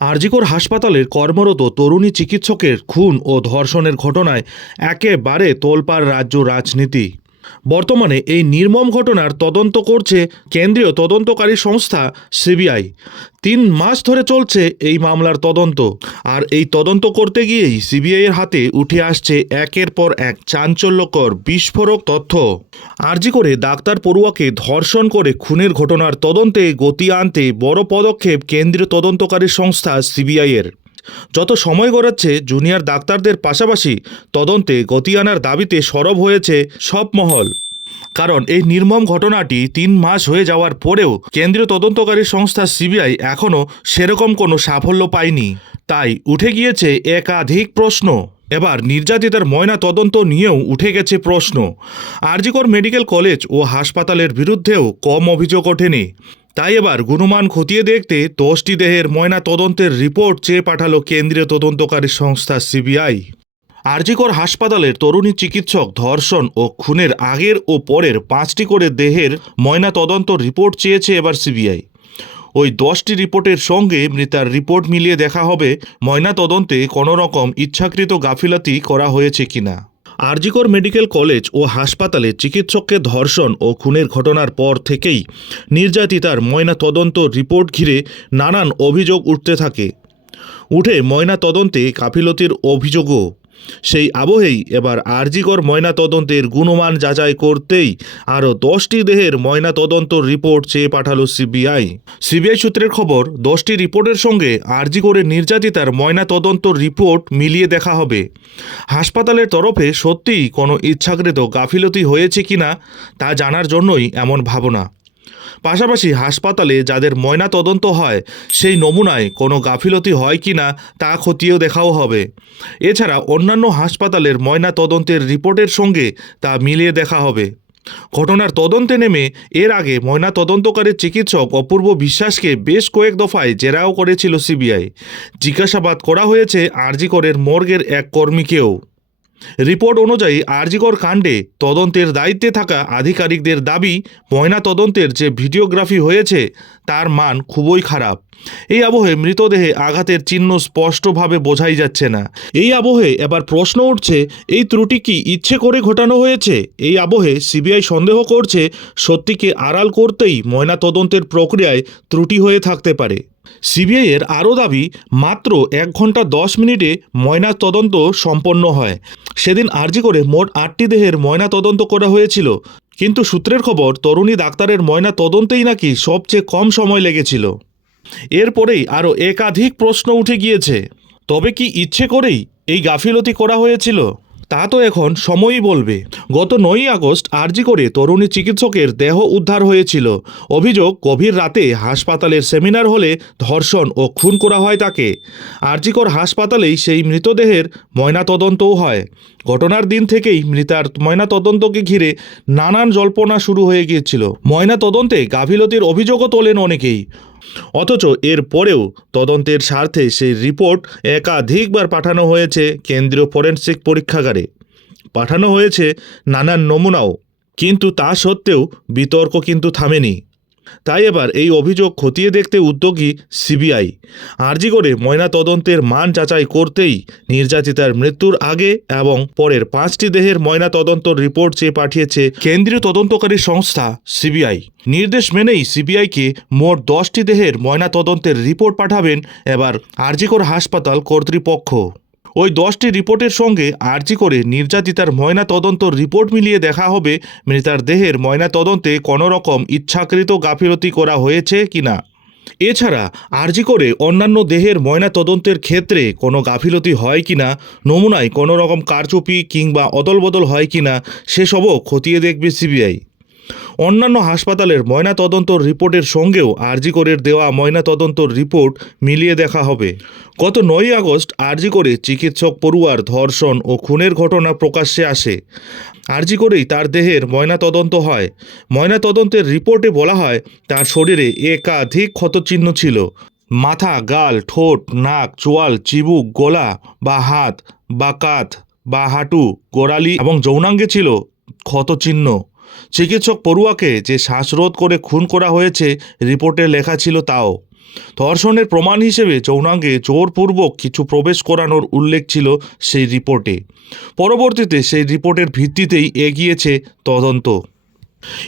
আরজিকর হাসপাতালের কর্মরত তরুণী চিকিৎসকের খুন ও ধর্ষণের ঘটনায় একেবারে তোলপাড় রাজ্য রাজনীতি। বর্তমানে এই নির্মম ঘটনার তদন্ত করছে কেন্দ্রীয় তদন্তকারী সংস্থা সিবিআই। তিন মাস ধরে চলছে এই মামলার তদন্ত। আর এই তদন্ত করতে গিয়েই সিবিআইয়ের হাতে উঠে আসছে একের পর এক চাঞ্চল্যকর, বিস্ফোরক তথ্য। আরজি করে ডাক্তার পড়ুয়াকে ধর্ষণ করে খুনের ঘটনার তদন্তে গতি আনতে বড় পদক্ষেপ কেন্দ্রীয় তদন্তকারী সংস্থা সিবিআইয়ের যত সময় গড়াচ্ছে, জুনিয়র ডাক্তারদের পাশাপাশি তদন্তে গতি আনার দাবিতে সরব হয়েছে সব মহল কারণ এই নির্মম ঘটনাটি তিন মাস হয়ে যাওয়ার পরেও কেন্দ্রীয় তদন্তকারী সংস্থা সিবিআই এখনও সেরকম কোনো সাফল্য পায়নি। তাই উঠে গিয়েছে একাধিক প্রশ্ন। এবার নির্যাতিতার ময়না তদন্ত নিয়েও উঠে গেছে প্রশ্ন। আরজিকর মেডিকেল কলেজ ও হাসপাতালের বিরুদ্ধেও কম অভিযোগ ওঠেনি। তাই এবার গুণমান খতিয়ে দেখতে দশটি দেহের ময়না তদন্তের রিপোর্ট চেয়ে পাঠালো কেন্দ্রীয় তদন্তকারী সংস্থা সিবিআই। আরজিকর হাসপাতালের তরুণী চিকিৎসক ধর্ষণ ও খুনের আগের ও পরের পাঁচটি করে দেহের ময়না তদন্ত রিপোর্ট চেয়েছে এবার সিবিআই। ওই দশটি রিপোর্টের সঙ্গে মৃতার রিপোর্ট মিলিয়ে দেখা হবে ময়না তদন্তে কোনো রকম ইচ্ছাকৃত গাফিলাতি করা হয়েছে কিনা। আরজিকর মেডিকেল কলেজ ও হাসপাতালে চিকিৎসককে ধর্ষণ ও খুনের ঘটনার পর থেকেই নির্যাতিতার ময়না তদন্ত রিপোর্ট ঘিরে নানান অভিযোগ উঠতে থাকে। উঠে ময়না তদন্তে গাফিলতির অভিযোগও সেই আবহেই এবার আরজিকর ময়না তদন্তের গুণমান যাচাই করতেই আরও দশটি দেহের ময়না তদন্ত রিপোর্ট চেয়ে পাঠালো সিবিআই। সিবিআই সূত্রের খবর, দশটি রিপোর্টের সঙ্গে আরজিকরের নির্যাতিতার ময়না তদন্ত রিপোর্ট মিলিয়ে দেখা হবে। হাসপাতালের তরফে সত্যিই কোনো ইচ্ছাকৃত গাফিলতি হয়েছে কিনা তা জানার জন্যই এমন ভাবনা। পাশাপাশি হাসপাতালে যাদের ময়না তদন্ত হয়, সেই নমুনায় কোনো গাফিলতি হয় কি না তা খতিয়েও দেখাও হবে। এছাড়া অন্যান্য হাসপাতালের ময়না তদন্তের রিপোর্টের সঙ্গে তা মিলিয়ে দেখা হবে। ঘটনার তদন্তে নেমে এর আগে ময়না তদন্তকারী চিকিৎসক অপূর্ব বিশ্বাসকে বেশ কয়েক দফায় জেরাও করেছিল সিবিআই। জিজ্ঞাসাবাদ করা হয়েছে আরজিকরের মর্গের এক কর্মীকেও। রিপোর্ট অনুযায়ী আরজিকর কাণ্ডে তদন্তের দায়িত্বে থাকা আধিকারিকদের দাবি, ময়না তদন্তের যে ভিডিওগ্রাফি হয়েছে, তার মান খুবই খারাপ। এই আবহে মৃতদেহে আঘাতের চিহ্ন স্পষ্টভাবে বোঝাই যাচ্ছে না। এই আবহে এবার প্রশ্ন উঠছে, এই ত্রুটি কি ইচ্ছে করে ঘটানো হয়েছে? এই আবহে সিবিআই সন্দেহ করছে, সত্যিকে আড়াল করতেই ময়না তদন্তের প্রক্রিয়ায় ত্রুটি হয়ে থাকতে পারে। সিবিআইয়ের আরও দাবি, মাত্র এক ঘণ্টা দশ মিনিটে ময়না তদন্ত সম্পন্ন হয়। সেদিন আর্জি করে মোট আটটি দেহের ময়না তদন্ত করা হয়েছিল। কিন্তু সূত্রের খবর, তরুণী ডাক্তারের ময়না তদন্তেই নাকি সবচেয়ে কম সময় লেগেছিল। এরপরেই আরও একাধিক প্রশ্ন উঠে গিয়েছে। তবে কি ইচ্ছে করেই এই গাফিলতি করা হয়েছিল? তা তো এখন সময়ই বলবে। গত নয়ই আগস্ট আরজি করে তরুণী চিকিৎসকের দেহ উদ্ধার হয়েছিল। অভিযোগ, গভীর রাতে হাসপাতালের সেমিনার হলে ধর্ষণ ও খুন করা হয় তাকে। আরজিকর হাসপাতালেই সেই মৃতদেহের ময়নাতদন্তও হয়। ঘটনার দিন থেকেই মৃতার ময়নাতদন্তকে ঘিরে নানান জল্পনা শুরু হয়ে গিয়েছিল। ময়নাতদন্তে গাফিলতির অভিযোগও তোলেন অনেকেই। অথচ এর পরেও তদন্তের স্বার্থে সেই রিপোর্ট একাধিকবার পাঠানো হয়েছে কেন্দ্রীয় ফরেন্সিক পরীক্ষাগারে। পাঠানো হয়েছে নানান নমুনাও, কিন্তু তা সত্ত্বেও বিতর্ক কিন্তু থামেনি। তাই এবার এই অভিযোগ খতিয়ে দেখতে উদ্যোগী সিবিআই। আর্জি করে ময়না তদন্তের মান যাচাই করতেই নির্যাতিতার মৃত্যুর আগে এবং পরের পাঁচটি দেহের ময়না তদন্ত রিপোর্ট চেয়ে পাঠিয়েছে কেন্দ্রীয় তদন্তকারী সংস্থা সিবিআই। নির্দেশ মেনেই সিবিআইকে মোট দশটি দেহের ময়না তদন্তের রিপোর্ট পাঠাবেন এবার আরজিকর হাসপাতাল কর্তৃপক্ষ। ওই দশটি রিপোর্টের সঙ্গে আর্জি করে নির্যাতিতার ময়না তদন্ত রিপোর্ট মিলিয়ে দেখা হবে মৃতার দেহের ময়না তদন্তে কোনো রকম ইচ্ছাকৃত গাফিলতি করা হয়েছে কিনা। এছাড়া আর্জি করে অন্যান্য দেহের ময়না তদন্তের ক্ষেত্রে কোনো গাফিলতি হয় কিনা, নমুনায় কোনো রকম কারচুপি কিংবা অদলবদল হয় কিনা, সেসবও খতিয়ে দেখবে সিবিআই। অন্যান্য হাসপাতালের ময়না তদন্ত রিপোর্টের সঙ্গেও আরজি করের দেওয়া ময়না তদন্ত রিপোর্ট মিলিয়ে দেখা হবে। গত নয়ই আগস্ট আরজি করে চিকিৎসক পড়ুয়ার ধর্ষণ ও খুনের ঘটনা প্রকাশ্যে আসে। আরজি করেই তার দেহের ময়না তদন্ত হয়। ময়না তদন্তের রিপোর্টে বলা হয়, তার শরীরে একাধিক ক্ষতচিহ্ন ছিল। মাথা, গাল, ঠোঁট, নাক, চোয়াল, চিবুক, গলা বা হাত বা কাঁধ বা হাঁটু, গোড়ালি এবং যৌনাঙ্গে ছিল ক্ষতচিহ্ন। চিকিৎসক পড়ুয়াকে যে শ্বাসরোধ করে খুন করা হয়েছে, রিপোর্টে লেখা ছিল তাও। ধর্ষণের প্রমাণ হিসেবে যৌনাঙ্গে জোরপূর্বক কিছু প্রবেশ করানোর উল্লেখ ছিল সেই রিপোর্টে। পরবর্তীতে সেই রিপোর্টের ভিত্তিতেই এগিয়েছে তদন্ত।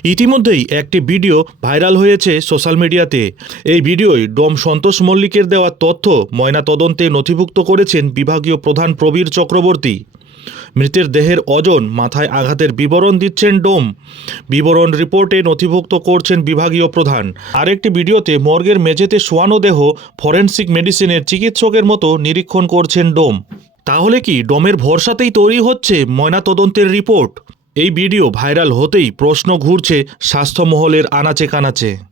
ইতিমধ্যেই একটি ভিডিও ভাইরাল হয়েছে সোশ্যাল মিডিয়াতে। এই ভিডিওয় ডোম সন্তোষ মল্লিকের দেওয়া তথ্য ময়না তদন্তে নথিভুক্ত করেছেন বিভাগীয় প্রধান প্রবীর চক্রবর্তী। মৃতের দেহের ওজন, মাথায় আঘাতের বিবরণ দিচ্ছেন ডোম। বিবরণ রিপোর্টে নথিভুক্ত করছেন বিভাগীয় প্রধান। আরেকটি ভিডিওতে মর্গের মেঝেতে শোয়ানো দেহ ফরেন্সিক মেডিসিনের চিকিৎসকের মতো নিরীক্ষণ করছেন ডোম। তাহলে কি ডোমের ভরসাতেই তৈরি হচ্ছে ময়নাতদন্তের রিপোর্ট? এই ভিডিও ভাইরাল হতেই প্রশ্ন ঘুরছে স্বাস্থ্যমহলের আনাচে কানাচে।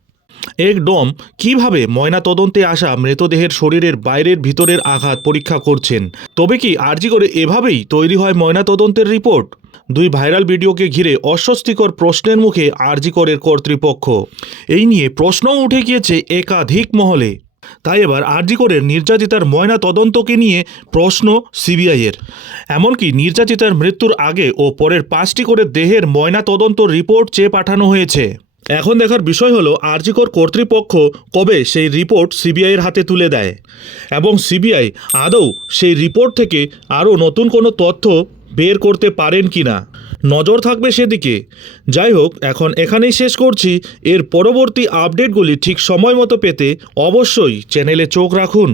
এক ডোম, কীভাবে ময়না তদন্তে আসা মৃতদেহের শরীরের বাইরের ভিতরের আঘাত পরীক্ষা করছেন? তবে কি আরজি করে এভাবেই তৈরি হয় ময়না তদন্তের রিপোর্ট? দুই ভাইরাল ভিডিওকে ঘিরে অস্বস্তিকর প্রশ্নের মুখে আরজি করের কর্তৃপক্ষ। এই নিয়ে প্রশ্নও উঠে গিয়েছে একাধিক মহলে। তাই এবার আরজি করে নির্যাতিতার ময়না তদন্তকে নিয়ে প্রশ্ন সিবিআইয়ের। এমনকি নির্যাতিতার মৃত্যুর আগে ও পরের পাঁচটি করে দেহের ময়না তদন্ত রিপোর্ট চেয়ে পাঠানো হয়েছে। এখন দেখার বিষয় হলো, আরজিকর কর্তৃপক্ষ কবে সেই রিপোর্ট সিবিআইয়ের হাতে তুলে দেয়? এবং সিবিআই আদৌ সেই রিপোর্ট থেকে আরও নতুন কোনো তথ্য বের করতে পারেন কি না? নজর থাকবে সেদিকে। যাই হোক, এখন এখানেই শেষ করছি। এর পরবর্তী আপডেটগুলি ঠিক সময় মতো পেতে অবশ্যই চ্যানেলে চোখ রাখুন।